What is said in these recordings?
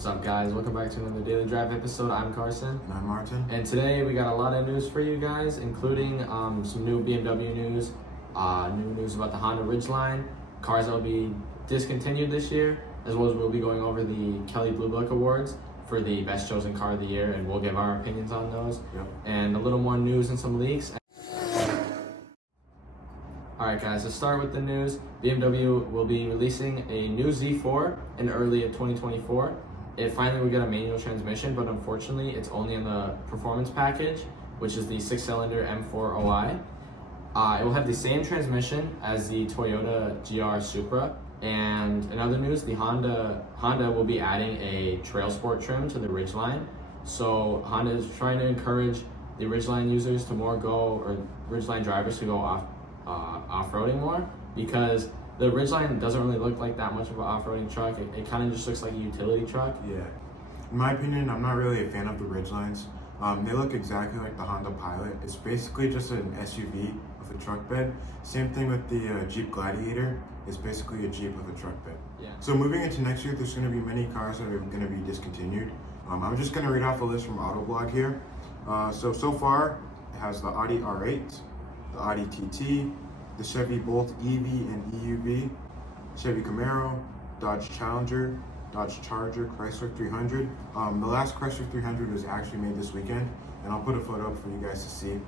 What's up, guys? Welcome back to another Daily Drive episode. I'm Carson. And I'm Martin. And today we got a lot of news for you guys, including some new BMW news, new news about the Honda Ridgeline, cars that will be discontinued this year, as well as we'll be going over the Kelley Blue Book Awards for the Best Chosen Car of the Year, and we'll give our opinions on those. Yep. And a little more news and some leaks. Alright guys, let's start with the news. BMW will be releasing a new Z4 in early 2024. It finally will get a manual transmission, but unfortunately it's only in the performance package, which is the 6-cylinder M4 OI. It will have the same transmission as the Toyota GR Supra. And in other news, the Honda will be adding a Trail Sport trim to the Ridgeline. So Honda is trying to encourage the Ridgeline users to Ridgeline drivers to go off-roading more, because the Ridgeline doesn't really look like that much of an off-roading truck. It kind of just looks like a utility truck. Yeah. In my opinion, I'm not really a fan of the Ridgelines. They look exactly like the Honda Pilot. It's basically just an SUV with a truck bed. Same thing with the Jeep Gladiator. It's basically a Jeep with a truck bed. Yeah. So moving into next year, there's going to be many cars that are going to be discontinued. I'm just going to read off a list from Autoblog here. So far, it has the Audi R8, the Audi TT, the Chevy Bolt EV and EUV, Chevy Camaro, Dodge Challenger, Dodge Charger, Chrysler 300. The last Chrysler 300 was actually made this weekend, and I'll put a photo up for you guys to see.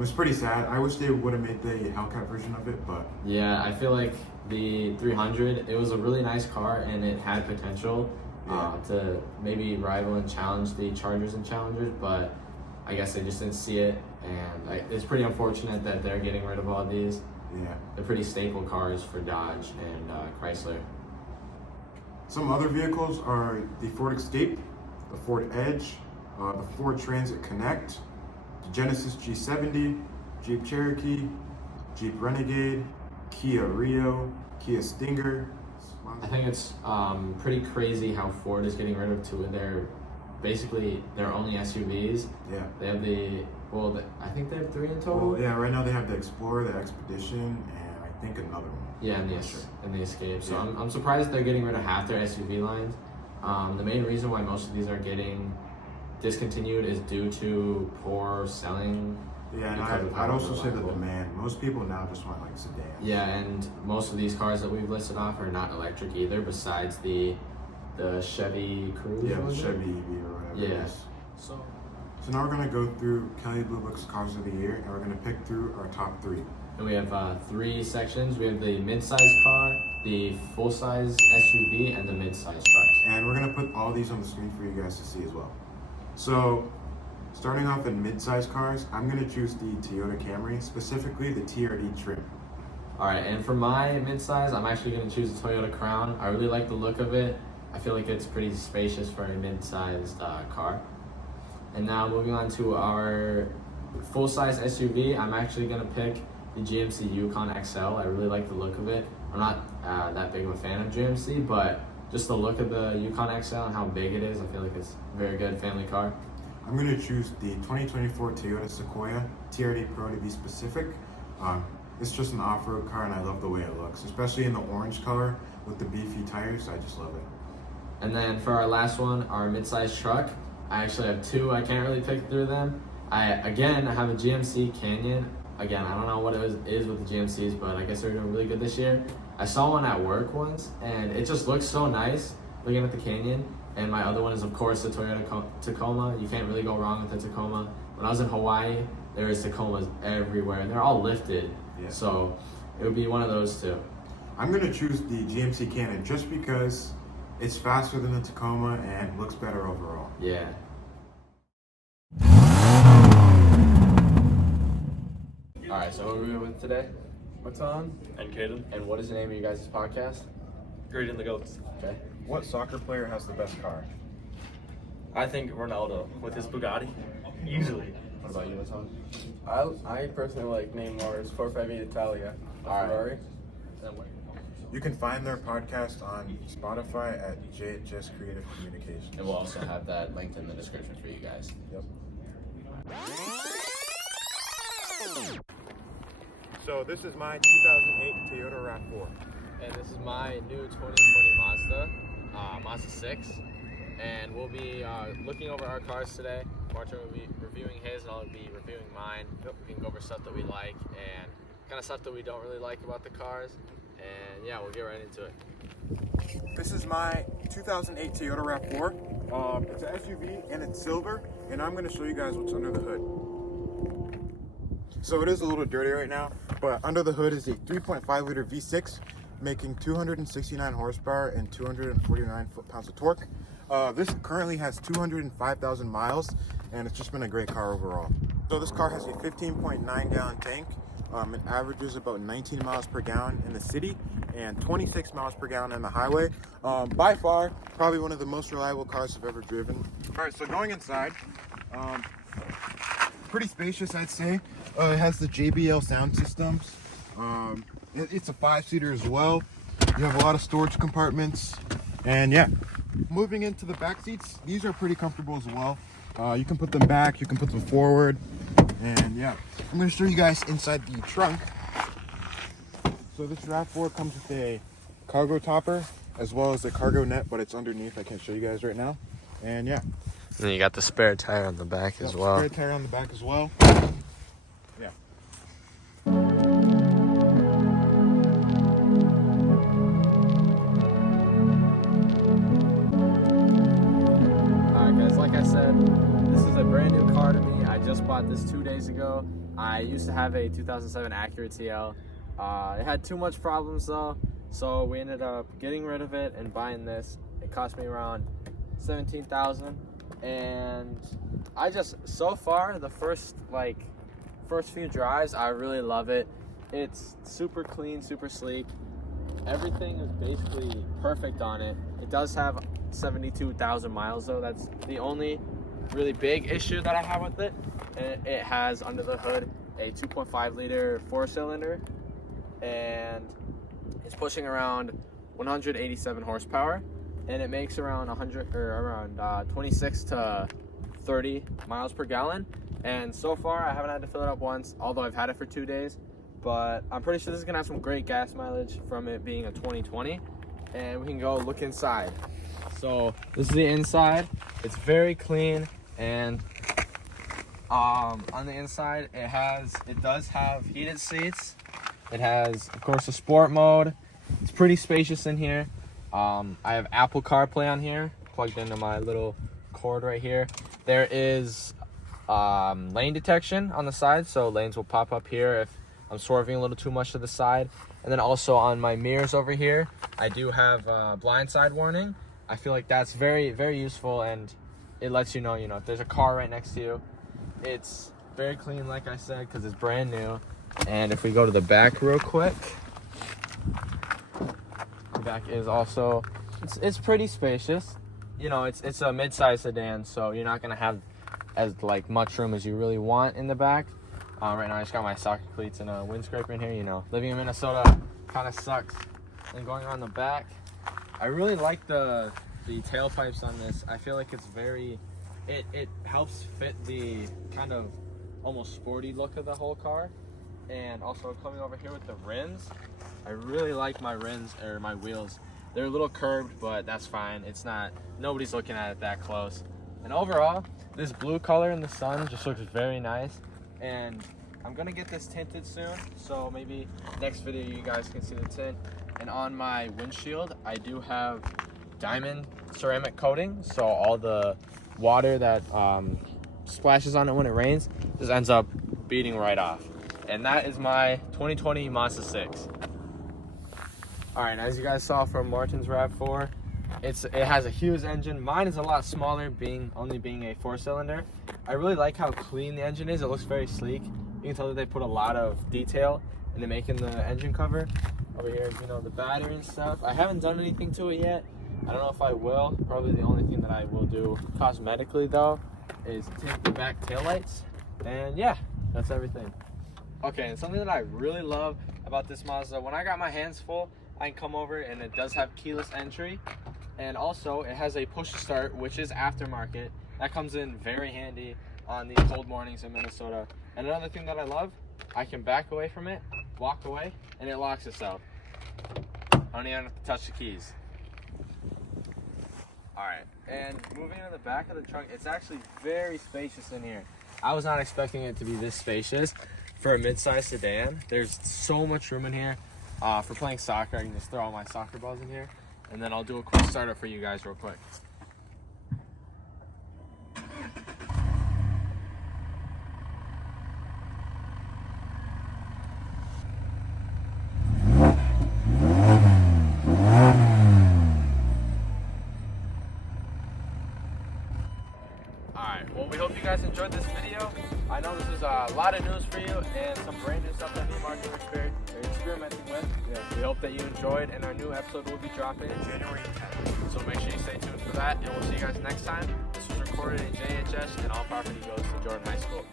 It's pretty sad. I wish they would have made the Hellcat version of it, but... Yeah, I feel like the 300, it was a really nice car, and it had potential to maybe rival and challenge the Chargers and Challengers, but I guess they just didn't see it, and it's pretty unfortunate that they're getting rid of all these. Yeah. They're pretty staple cars for Dodge and Chrysler. Some other vehicles are the Ford Escape, the Ford Edge, the Ford Transit Connect, the Genesis G70, Jeep Cherokee, Jeep Renegade, Kia Rio, Kia Stinger. I think it's pretty crazy how Ford is getting rid of two of their only SUVs. Yeah. They have I think they have three in total. Well, yeah, right now they have the Explorer, the Expedition, and I think another one. Yeah, and the Escape. So yeah. I'm surprised they're getting rid of half their SUV lines. The main reason why most of these are getting discontinued is due to poor selling. Yeah, and I'd also say the demand. Most people now just want like sedans. Yeah, and most of these cars that we've listed off are not electric either, besides the Chevy Cruze. Yeah, the Chevy EV or whatever. Yeah. So now we're going to go through Kelley Blue Book's Cars of the Year, and we're going to pick through our top 3. And we have 3 sections. We have the mid-size car, the full-size SUV, and the mid-size trucks. And we're going to put all these on the screen for you guys to see as well. So, starting off in mid-size cars, I'm going to choose the Toyota Camry, specifically the TRD trim. Alright, and for my mid-size, I'm actually going to choose the Toyota Crown. I really like the look of it. I feel like it's pretty spacious for a mid-sized car. And now moving on to our full-size SUV, I'm actually going to pick the GMC Yukon XL. I really like the look of it. I'm not that big of a fan of GMC, but just the look of the Yukon XL and how big it is, I feel like it's a very good family car. I'm going to choose the 2024 Toyota Sequoia TRD Pro to be specific. It's just an off-road car, and I love the way it looks, especially in the orange color with the beefy tires. I just love it. And then for our last one, our mid-size truck, I actually have 2. I can't really pick through them. I have a GMC Canyon. Again, I don't know what it is with the GMCs, but I guess they're doing really good this year. I saw one at work once, and it just looks so nice looking at the Canyon. And my other one is, of course, the Toyota Tacoma. You can't really go wrong with the Tacoma. When I was in Hawaii, there was Tacomas everywhere, and they're all lifted. Yeah. So it would be one of those 2. I'm going to choose the GMC Canyon just because it's faster than the Tacoma and looks better overall. Yeah. Alright, so what are we with today? What's on? And Caden. And what is the name of your guys' podcast? Great in the Goats. Okay. What soccer player has the best car? I think Ronaldo with his Bugatti. Easily. What about you, Tom? I personally like Neymar's 458 Italia. Alright. Ferrari. You can find their podcast on Spotify at JHS Creative Communications. And we'll also have that linked in the description for you guys. Yep. So this is my 2008 Toyota RAV4. And this is my new 2020 Mazda 6. and we'll be looking over our cars today. Martin will be reviewing his, and I'll be reviewing mine. We can go over stuff that we like and kind of stuff that we don't really like about the cars. And yeah, we'll get right into it. This is my 2008 Toyota RAV4. It's an SUV and it's silver, and I'm going to show you guys what's under the hood. So it is a little dirty right now, but under the hood is a 3.5 liter V6 making 269 horsepower and 249 foot-pounds of torque. This currently has 205,000 miles, and it's just been a great car overall. So this car has a 15.9 gallon tank. It averages about 19 miles per gallon in the city and 26 miles per gallon on the highway. By far, probably one of the most reliable cars I've ever driven. All right, so going inside, pretty spacious, I'd say. It has the JBL sound systems. It's a 5-seater as well. You have a lot of storage compartments, and yeah. Moving into the back seats, these are pretty comfortable as well. You can put them back, you can put them forward, and yeah. I'm going to show you guys inside the trunk. So this RAV4 comes with a cargo topper as well as a cargo net, but it's underneath. I can't show you guys right now. And yeah. And then you got the spare tire on the back as well. Spare tire on the back as well. Yeah. Alright guys, like I said, this is a brand new car to me. I just bought this 2 days ago. I used to have a 2007 Acura TL. It had too much problems though, so we ended up getting rid of it and buying this. It cost me around $17,000, and I just, so far, the first few drives, I really love it. It's super clean, super sleek. Everything is basically perfect on it. It does have 72,000 miles though. That's the only really big issue that I have with it. And it has under the hood a 2.5 liter 4-cylinder, and it's pushing around 187 horsepower, and it makes around 26 to 30 miles per gallon. And so far I haven't had to fill it up once, although I've had it for 2 days. But I'm pretty sure this is gonna have some great gas mileage from it being a 2020. And we can go look inside. So this is the inside. It's very clean, and on the inside it does have heated seats. It has, of course, a sport mode. It's pretty spacious in here. I have Apple CarPlay on here, plugged into my little cord right here. There is lane detection on the side, so lanes will pop up here if I'm swerving a little too much to the side. And then also on my mirrors over here, I do have blind side warning. I feel like that's very, very useful, and it lets you know, if there's a car right next to you. It's very clean, like I said, because it's brand new. And if we go to the back real quick, the back is also, it's pretty spacious. It's a mid-size sedan, so you're not gonna have as much room as you really want in the back. Right now I just got my soccer cleats and a wind scraper in here. Living in Minnesota kind of sucks. And going around the back, I really like the tailpipes on this. I feel like it's very, it helps fit the kind of almost sporty look of the whole car. And also coming over here with the rims, I really like my rims, or my wheels. They're a little curved, but that's fine. It's not, nobody's looking at it that close. And overall, this blue color in the sun just looks very nice. And I'm gonna get this tinted soon, so maybe next video you guys can see the tint. And on my windshield, I do have diamond ceramic coating, so all the water that splashes on it when it rains just ends up beating right off. And that is my 2020 Mazda 6. All right, as you guys saw from Martin's RAV4, it has a huge engine. Mine is a lot smaller, only being a 4-cylinder. I really like how clean the engine is. It looks very sleek. You can tell that they put a lot of detail into making the engine cover. Over here, the battery and stuff. I haven't done anything to it yet. I don't know if I will. Probably the only thing that I will do cosmetically though is tint the back taillights. And yeah, that's everything. Okay, and something that I really love about this Mazda, when I got my hands full, I can come over, and it does have keyless entry. And also it has a push to start, which is aftermarket. That comes in very handy on these cold mornings in Minnesota. And another thing that I love, I can back away from it, walk away, and it locks itself. I don't even have to touch the keys. Alright, and moving to the back of the trunk, it's actually very spacious in here. I was not expecting it to be this spacious for a mid-sized sedan. There's so much room in here. For playing soccer, I can just throw all my soccer balls in here, and then I'll do a quick startup for you guys real quick. Alright, well, we hope you guys enjoyed this video. I know this is a lot of news for you and some brand new stuff that me and Martin are experimenting with. Yeah. We hope that you enjoyed, and our new episode will be dropping January 10th. So make sure you stay tuned for that, and we'll see you guys next time. This was recorded in JHS, and all property goes to Jordan High School.